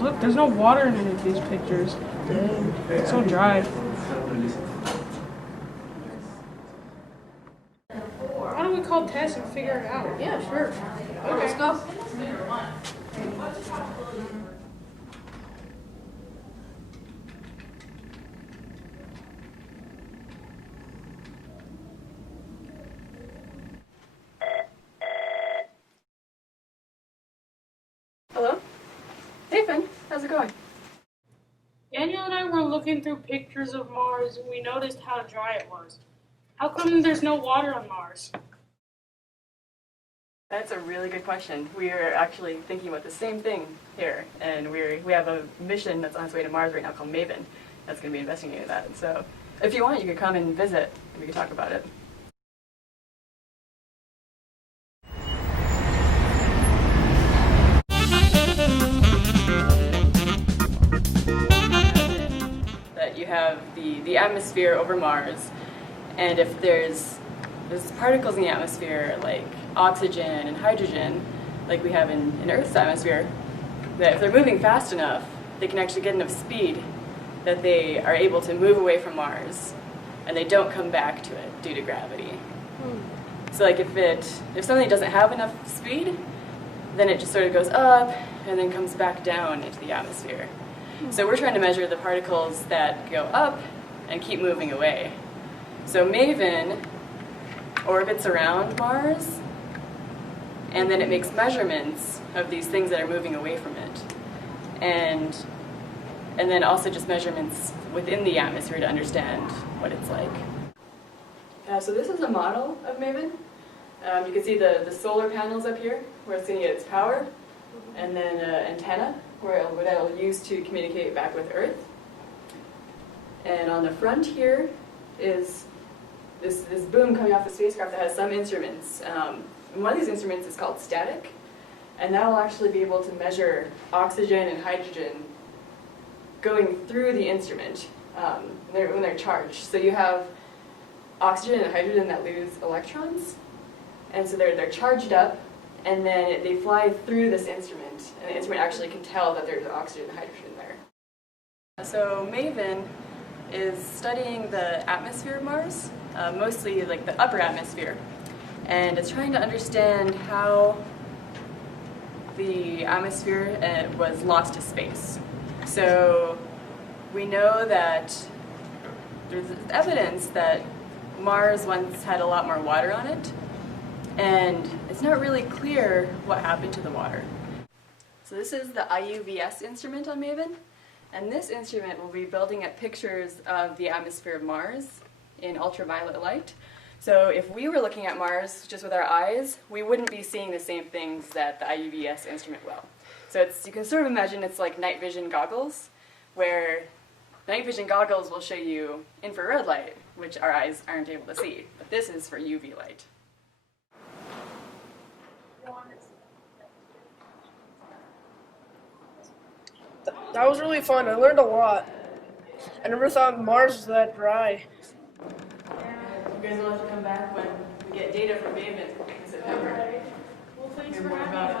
Look, there's no water in any of these pictures. Dang, it's so dry. Why don't we call Tess and figure it out? Yeah, sure. Okay. Let's go. Hello? Hey, Finn. How's it going? Daniel and I were looking through pictures of Mars and we noticed how dry it was. How come there's no water on Mars? That's a really good question. We are actually thinking about the same thing here, and we have a mission that's on its way to Mars right now called Maven that's going to be investigating that. So if you want, you could come and visit, and we could talk about it. That you have the atmosphere over Mars, and if there's particles in the atmosphere like oxygen and hydrogen, like we have in Earth's atmosphere, that if they're moving fast enough, they can actually get enough speed that they are able to move away from Mars, and they don't come back to it due to gravity. So like if something doesn't have enough speed, then it just sort of goes up and then comes back down into the atmosphere. So we're trying to measure the particles that go up and keep moving away. So Maven orbits around Mars, and then it makes measurements of these things that are moving away from it. And then also just measurements within the atmosphere to understand what it's like. So this is a model of Maven. You can see the solar panels up here, where it's going to get its power, and then an antenna, where it'll use to communicate back with Earth. And on the front here is this boom coming off the spacecraft that has some instruments. And one of these instruments is called static, and that will actually be able to measure oxygen and hydrogen going through the instrument when they're charged. So you have oxygen and hydrogen that lose electrons, and so they're charged up, and then they fly through this instrument, and the instrument actually can tell that there's oxygen and hydrogen there. So Maven is studying the atmosphere of Mars, mostly like the upper atmosphere, and it's trying to understand how the atmosphere was lost to space. So we know that there's evidence that Mars once had a lot more water on it, and it's not really clear what happened to the water. So this is the IUVS instrument on Maven, and this instrument will be building up pictures of the atmosphere of Mars in ultraviolet light. So if we were looking at Mars just with our eyes, we wouldn't be seeing the same things that the IUVS instrument will. So you can sort of imagine it's like night vision goggles, where night vision goggles will show you infrared light, which our eyes aren't able to see, but this is for UV light. That was really fun. I learned a lot. I never thought Mars was that dry. You guys will have to come back when we get data from Maven in September. Well, thanks Hear for more having about us.